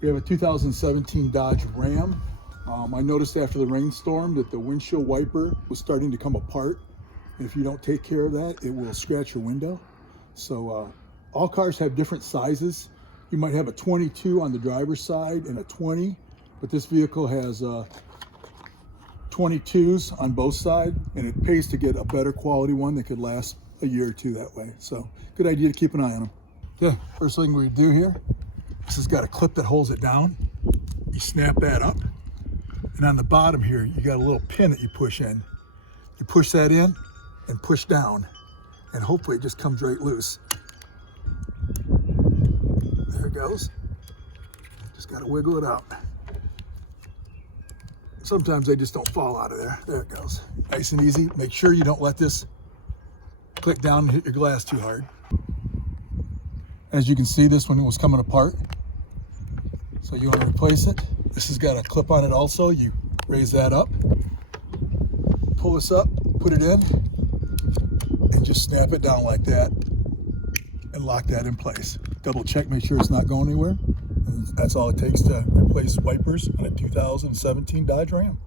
We have a 2017 Dodge Ram. I noticed after the rainstorm that the windshield wiper was starting to come apart. And if you don't take care of that, it will scratch your window. So all cars have different sizes. You might have a 22 on the driver's side and a 20, but this vehicle has 22s on both sides, and it pays to get a better quality one that could last a year or two that way. So good idea to keep an eye on them. Okay, first thing we do here, this has got a clip that holds it down. You snap that up, and on the bottom here, you got a little pin that you push in. You push that in and push down, and hopefully it just comes right loose. There it goes. Just got to wiggle it out. Sometimes they just don't fall out of there. There it goes. Nice and easy. Make sure you don't let this click down and hit your glass too hard. As you can see, this one was coming apart. So you want to replace it. This has got a clip on it also. You raise that up, pull this up, put it in, and just snap it down like that and lock that in place. Double check, make sure it's not going anywhere. And that's all it takes to replace wipers on a 2017 Dodge Ram.